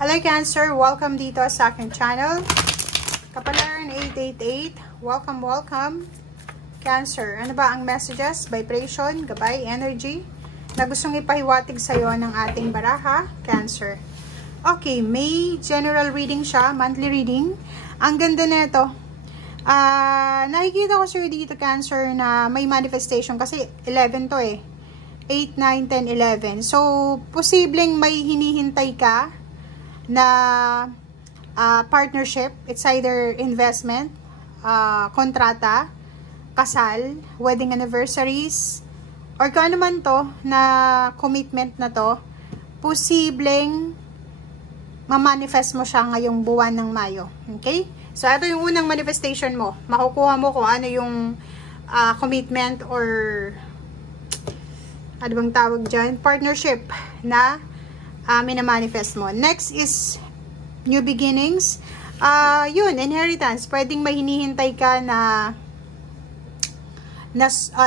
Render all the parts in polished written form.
Hello Cancer, welcome dito sa aking channel. Kapalaran 888, welcome. Cancer, ano ba ang messages, vibration, gabay, energy na gustong ipahiwatig sa'yo ng ating baraha, Cancer? Okay, may general reading siya, monthly reading. Ang ganda na ito. Nakikita ko sir dito, Cancer, na may manifestation kasi 11 to eh. 8, 9, 10, 11. So, posibleng may hinihintay ka na partnership. It's either investment, kontrata, kasal, wedding anniversaries, or kung ano man to na commitment na to, posibleng ma-manifest mo siya ngayong buwan ng Mayo. Okay? So, ito yung unang manifestation mo. Makukuha mo kung ano yung commitment or ano bang tawag dyan? Partnership na minamanifest mo. Next is new beginnings. Yun, inheritance. Pwedeng may hinihintay ka na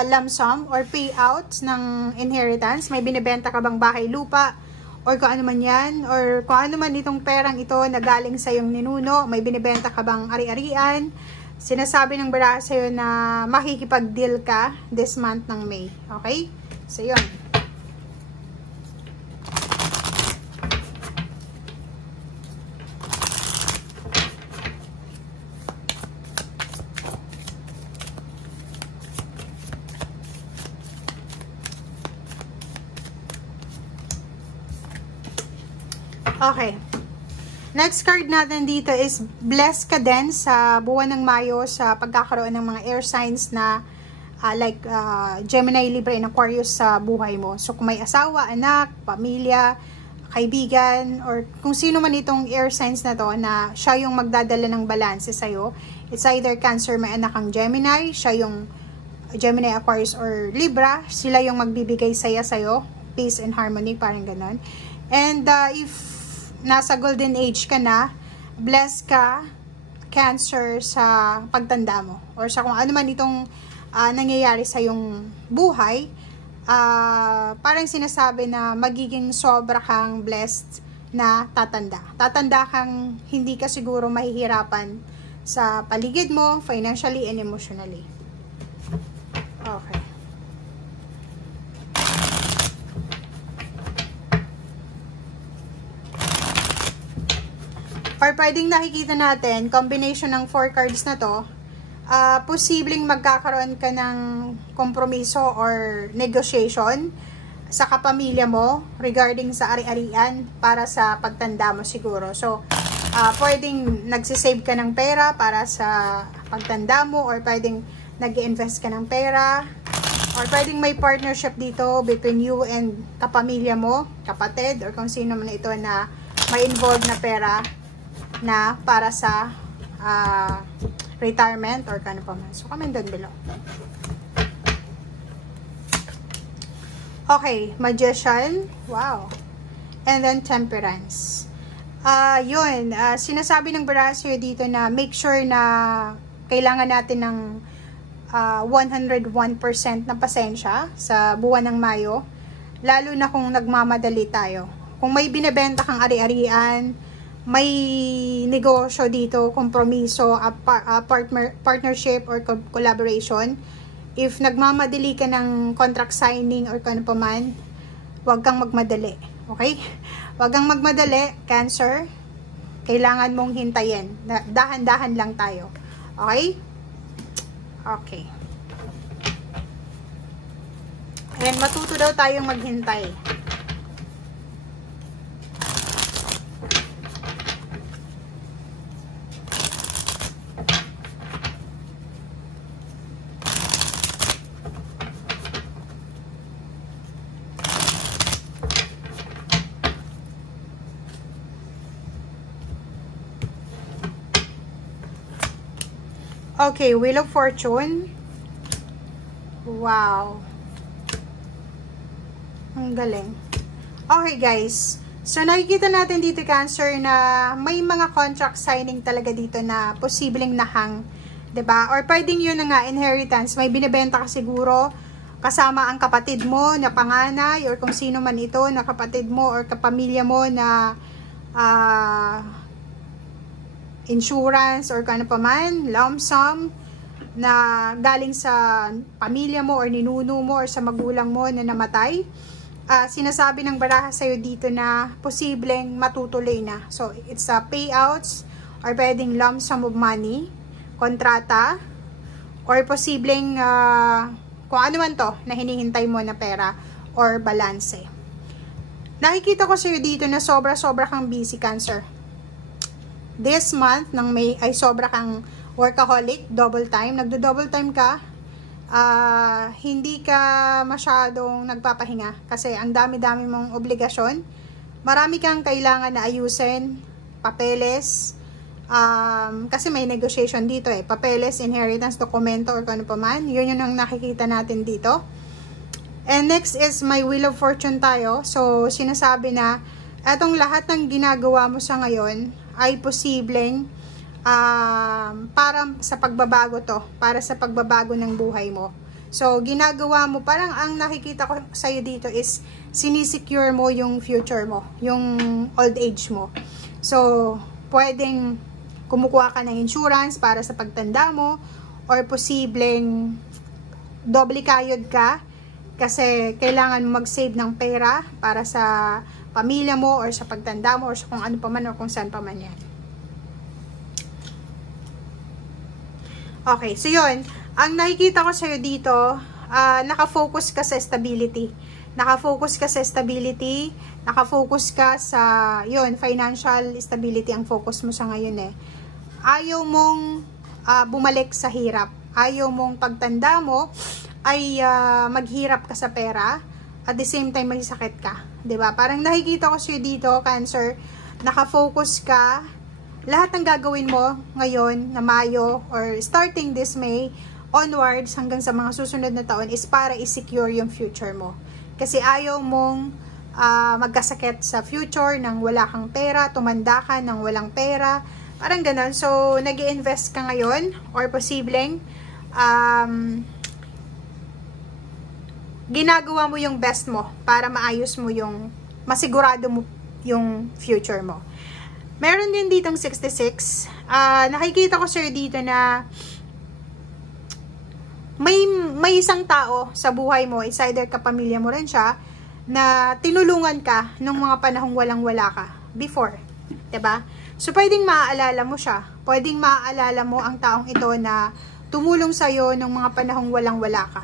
lump sum or payouts ng inheritance. May binibenta ka bang bahay, lupa, or kung ano man yan, or kung ano man itong perang ito na galing sa iyong ninuno. May binibenta ka bang ari-arian. Sinasabi ng baraha sa'yo na makikipag-deal ka this month ng May. Okay? So, yun. Okay. Next card natin dito is blessed ka din sa buwan ng Mayo sa pagkakaroon ng mga air signs na like Gemini, Libra, and Aquarius sa buhay mo. So, kung may asawa, anak, pamilya, kaibigan, or kung sino man itong air signs na to na siya yung magdadala ng balance sa'yo, it's either Cancer, may anak ang Gemini, siya yung Gemini, Aquarius, or Libra, sila yung magbibigay saya sa'yo, peace and harmony, parang ganon. And if nasa golden age ka na, blessed ka, Cancer, sa pagtanda mo, or sa kung ano man itong nangyayari sa iyong buhay, parang sinasabi na magiging sobra kang blessed na tatanda. Tatanda kang hindi ka siguro mahihirapan sa paligid mo, financially and emotionally. Okay. Or pwedeng nakikita natin, combination ng 4 cards na to, posibleng magkakaroon ka ng kompromiso or negotiation sa kapamilya mo regarding sa ari-arian para sa pagtanda mo siguro. So, pwedeng nagsisave ka ng pera para sa pagtanda mo, or pwedeng nag-invest ka ng pera, or pwedeng may partnership dito between you and kapamilya mo, kapatid, or kung sino man ito na may involved na pera na para sa retirement or kano pa man. So, comment down below. Okay, Magician. Wow. And then Temperance. Yun. Sinasabi ng Barasio dito na make sure na kailangan natin ng 101% na pasensya sa buwan ng Mayo. Lalo na kung nagmamadali tayo. Kung may binebenta kang ari-arian, may negosyo dito, kompromiso, partnership or collaboration. If nagmamadali ka ng contract signing or kano pa man, huwag kang magmadali. Okay? Huwag kang magmadali, Cancer. Kailangan mong hintayin. Dahan-dahan lang tayo. Okay? Okay. And matuto daw tayong maghintay. Okay, Wheel of Fortune. Wow. Ang galing. Okay, guys. So, nakikita natin dito, Cancer, na may mga contract signing talaga dito na posibleng nahang. 'Di ba? Or pwedeng yun na nga, inheritance. May binibenta ka siguro kasama ang kapatid mo na panganay, or kung sino man ito na kapatid mo or kapamilya mo na insurance or kano pa man, lump sum na galing sa pamilya mo or ninuno mo or sa magulang mo na namatay. Sinasabi ng baraha sa'yo dito na posibleng matutuloy na. So, it's payouts or pwedeng lump sum of money, kontrata, or posibleng kung ano man to na hinihintay mo na pera or balanse. Nakikita ko sa'yo dito na sobra-sobra kang busy, Cancer. This month ng May ay sobra kang workaholic, double time. Nagdo-double time ka. Hindi ka masyadong nagpapahinga kasi ang dami-dami mong obligasyon. Marami kang kailangan na ayusin, papeles, kasi may negotiation dito papeles, inheritance, dokumento, or kano pa man. Yun ang nakikita natin dito. And next is may Wheel of Fortune tayo. So, sinasabi na etong lahat ng ginagawa mo sa ngayon ay posibleng para sa pagbabago to, para sa pagbabago ng buhay mo. So, ginagawa mo, parang ang nakikita ko sa'yo dito is sinisecure mo yung future mo, yung old age mo. So, pwedeng kumukuha ka ng insurance para sa pagtanda mo, or posibleng doble kayod ka kasi kailangan mo mag-save ng pera para sa pamilya mo or sa pagtanda mo or sa kung ano pa man or kung saan pa man yan. Okay, so yun. Ang nakikita ko sa'yo dito, nakafocus ka sa stability. Nakafocus ka sa stability, nakafocus ka sa, yun, financial stability ang focus mo sa ngayon Ayaw mong bumalik sa hirap. Ayaw mong pagtanda mo ay maghirap ka sa pera, at the same time may sakit ka. 'Di ba? Parang nakikita ko sa'yo dito, Cancer, nakafocus ka. Lahat ng gagawin mo ngayon na Mayo or starting this May onwards hanggang sa mga susunod na taon is para i-secure yung future mo. Kasi ayaw mong magkasakit sa future nang wala kang pera, tumanda ka nang walang pera, parang ganun. So, nag-i-invest ka ngayon or posibleng ginagawa mo yung best mo para maayos mo yung, masigurado mo yung future mo. Meron din ditong 66. Nakikita ko sir dito na may isang tao sa buhay mo, is either kapamilya mo rin siya, na tinulungan ka nung mga panahong walang-wala ka before. 'Di ba? So, pwedeng maaalala mo siya. Pwedeng maaalala mo ang taong ito na tumulong sa'yo nung mga panahong walang-wala ka.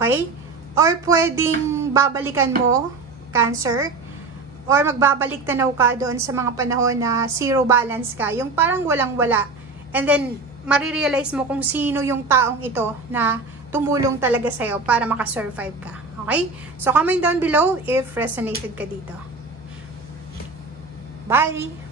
Okay? Or pwedeng babalikan mo, Cancer, or magbabalik tanaw ka doon sa mga panahon na zero balance ka, yung parang walang-wala. And then, marirealize mo kung sino yung taong ito na tumulong talaga sa'yo para makasurvive ka. Okay? So, comment down below if resonated ka dito. Bye!